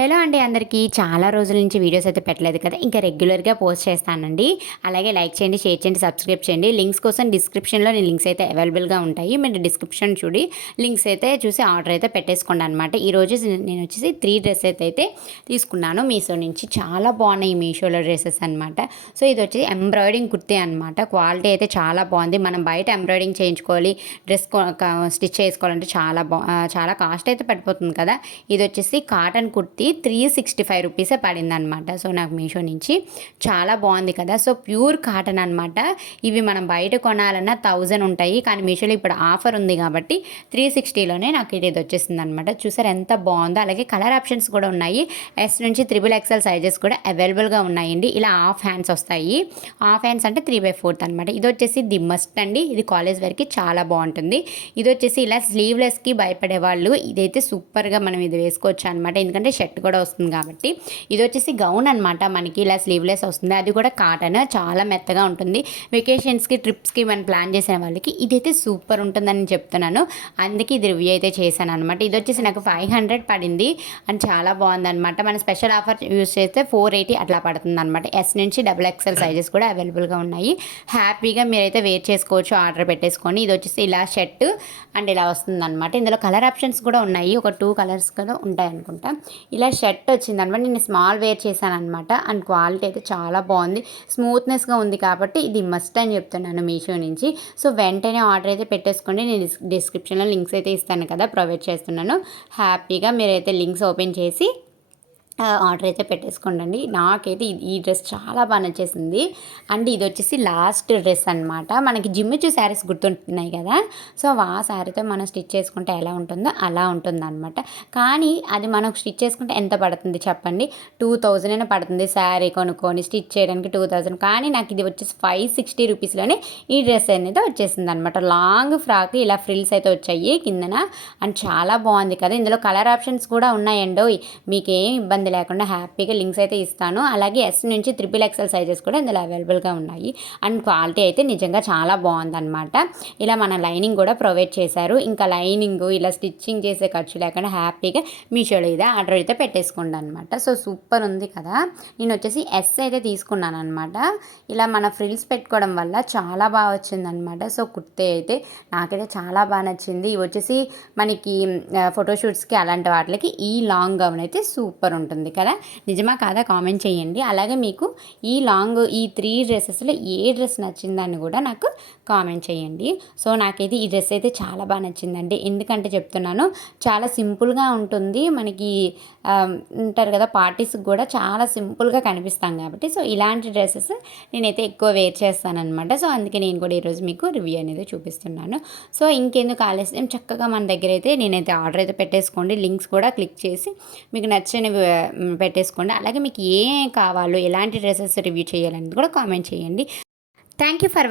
Hello అండి అందరికీ చాలా రోజుల నుంచి వీడియోస్ అయితే పెట్టలేదు కదా, ఇంకా రెగ్యులర్గా పోస్ట్ చేస్తానండి. అలాగే లైక్ చేయండి, షేర్ చేయండి, సబ్స్క్రైబ్ చేయండి. లింక్స్ కోసం డిస్క్రిప్షన్లో నేను లింక్స్ అయితే అవైలబుల్గా ఉంటాయి. మీరు డిస్క్రిప్షన్ చూడి లింక్స్ అయితే చూసి ఆర్డర్ అయితే పెట్టేసుకోండి అనమాట. ఈరోజు నేను వచ్చేసి 3 డ్రెస్సెస్ అయితే తీసుకున్నాను మీషో నుంచి. చాలా బాగున్నాయి ఈ మీషోలో డ్రెస్సెస్ అనమాట. సో ఇది వచ్చి ఎంబ్రాయిడింగ్ కుర్తీ అనమాట. క్వాలిటీ అయితే చాలా బాగుంది. మనం బయట ఎంబ్రాయిడింగ్ చేయించుకోవాలి, డ్రెస్ స్టిచ్ చేసుకోవాలంటే చాలా కాస్ట్ అయితే పడిపోతుంది కదా. ఇది వచ్చేసి కాటన్ కుర్తీ 365 రూపీసే పడింది అనమాట. సో నాకు మీషో నుంచి చాలా బాగుంది కదా. సో ప్యూర్ కాటన్ అనమాట. ఇవి మనం బయట కొనాలన్నా 1000 ఉంటాయి, కానీ మీషోలో ఇప్పుడు ఆఫర్ ఉంది కాబట్టి 360లోనే నాకు ఇది వచ్చేసింది అనమాట. చూసారు ఎంత బాగుందో. అలాగే కలర్ ఆప్షన్స్ కూడా ఉన్నాయి. ఎస్ నుంచి XXL సైజెస్ కూడా అవైలబుల్గా ఉన్నాయండి. ఇలా హాఫ్ హ్యాండ్స్ వస్తాయి. హాఫ్ హ్యాండ్స్ అంటే 3/4 అనమాట. ఇది వచ్చేసి ది మస్ట్ అండి. ఇది కాలేజ్ వరకు చాలా బాగుంటుంది. ఇది వచ్చేసి ఇలా స్లీవ్లెస్కి భయపడే వాళ్ళు ఇదైతే సూపర్గా మనం ఇది వేసుకోవచ్చు అనమాట. ఎందుకంటే షర్ట్ కూడా వస్తుంది కాబట్టి. ఇది వచ్చేసి గౌన్ అనమాట. మనకి ఇలా స్లీవ్లెస్ వస్తుంది. అది కూడా కాటన్, చాలా మెత్తగా ఉంటుంది. వెకేషన్స్కి ట్రిప్స్కి మనం ప్లాన్ చేసిన వాళ్ళకి ఇదైతే సూపర్ ఉంటుందని చెప్తున్నాను. అందుకే ఇది రివ్యూ అయితే చేశాను అనమాట. ఇది వచ్చేసి నాకు 500 పడింది అని చాలా బాగుందనమాట. మన స్పెషల్ ఆఫర్ యూస్ చేస్తే 480 అట్లా పడుతుంది అనమాట. ఎస్ నుంచి XXL సైజెస్ కూడా అవైలబుల్గా ఉన్నాయి. హ్యాపీగా మీరైతే వేర్ చేసుకోవచ్చు ఆర్డర్ పెట్టేసుకొని. ఇది వచ్చేసి ఇలా షర్ట్ అండ్ ఇలా వస్తుంది అనమాట. ఇందులో కలర్ ఆప్షన్స్ కూడా ఉన్నాయి. ఒక 2 కలర్స్ కూడా ఉంటాయి అనుకుంటా. ఇలా షర్ట్ వచ్చింది అనమాట. నేను స్మాల్ వేర్ చేశాను అనమాట. అండ్ క్వాలిటీ అయితే చాలా బాగుంది, స్మూత్నెస్గా ఉంది కాబట్టి ఇది మస్ట్ అని చెప్తున్నాను మీషో నుంచి. సో వెంటనే ఆర్డర్ అయితే పెట్టేసుకోండి. నేను డిస్క్రిప్షన్లో లింక్స్ అయితే ఇస్తాను కదా, ప్రొవైడ్ చేస్తున్నాను. హ్యాపీగా మీరైతే లింక్స్ ఓపెన్ చేసి ఆర్డర్ అయితే పెట్టేసుకోండి. నాకైతే ఈ డ్రెస్ చాలా బాగా నచ్చేసింది. అండ్ ఇది వచ్చేసి లాస్ట్ డ్రెస్ అనమాట. మనకి జిమ్మిచూ శారీస్ గుర్తుంటున్నాయి కదా, సో ఆ శారీతో మనం స్టిచ్ చేసుకుంటే ఎలా ఉంటుందో అలా ఉంటుంది అనమాట. కానీ అది మనం స్టిచ్ చేసుకుంటే ఎంత పడుతుంది చెప్పండి? 2000 అయినా పడుతుంది శారీ కొనుక్కొని స్టిచ్ చేయడానికి 2000. కానీ నాకు ఇది వచ్చేసి 560 రూపీస్లోనే ఈ డ్రెస్ అనేది వచ్చేసింది అనమాట. లాంగ్ ఫ్రాక్ ఇలా ఫ్రిల్స్ అయితే వచ్చాయి కిందన. అండ్ చాలా బాగుంది కదా. ఇందులో కలర్ ఆప్షన్స్ కూడా ఉన్నాయండో. మీకేం ఇబ్బంది లేకుండా హ్యాపీగా లింక్స్ అయితే ఇస్తాను. అలాగే ఎస్ నుంచి XXL సైజెస్ కూడా ఇందులో అవైలబుల్గా ఉన్నాయి. అండ్ క్వాలిటీ అయితే నిజంగా చాలా బాగుందన్నమాట. ఇలా మన లైనింగ్ కూడా ప్రొవైడ్ చేశారు. ఇంకా లైనింగ్ ఇలా స్టిచ్చింగ్ చేసే ఖర్చు లేకుండా హ్యాపీగా మీషోలో ఇదే ఆర్డర్ అయితే పెట్టేసుకోండి అనమాట. సో సూపర్ ఉంది కదా. నేను వచ్చేసి ఎస్ అయితే తీసుకున్నాను అనమాట. ఇలా మన ఫ్రిల్స్ పెట్టుకోవడం వల్ల చాలా బాగా వచ్చిందనమాట. సో కుర్తే అయితే నాకైతే చాలా బాగా నచ్చింది. ఇవి వచ్చేసి మనకి ఫోటోషూట్స్కి అలాంటి వాటికి ఈ లాంగ్ గౌన్ అయితే సూపర్ ఉంటుంది కదా. నిజమా కాదా కామెంట్ చేయండి. అలాగే మీకు ఈ 3 డ్రెస్సెస్లో ఏ డ్రెస్ నచ్చిందని కూడా నాకు కామెంట్ చేయండి. సో నాకైతే ఈ డ్రెస్ అయితే చాలా బాగా నచ్చిందండి. ఎందుకంటే చెప్తున్నాను, చాలా సింపుల్గా ఉంటుంది. మనకి ఉంటారు కదా పార్టీస్కి కూడా చాలా సింపుల్గా కనిపిస్తాం కాబట్టి. సో ఇలాంటి డ్రెస్సెస్ నేనైతే ఎక్కువ వేర్ చేస్తానన్నమాట. సో అందుకే నేను కూడా ఈరోజు మీకు రివ్యూ అనేది చూపిస్తున్నాను. సో ఇంకెందుకు ఆలస్యం, చక్కగా మన దగ్గర అయితే నేనైతే ఆర్డర్ అయితే పెట్టేసుకోండి. లింక్స్ కూడా క్లిక్ చేసి మీకు నచ్చినవి పెట్టేసుకోండి. అలాగే మీకు ఏం కావాలో, ఎలాంటి డ్రెస్సెస్ రివ్యూ చేయాలనేది కూడా కామెంట్ చేయండి. Thank you for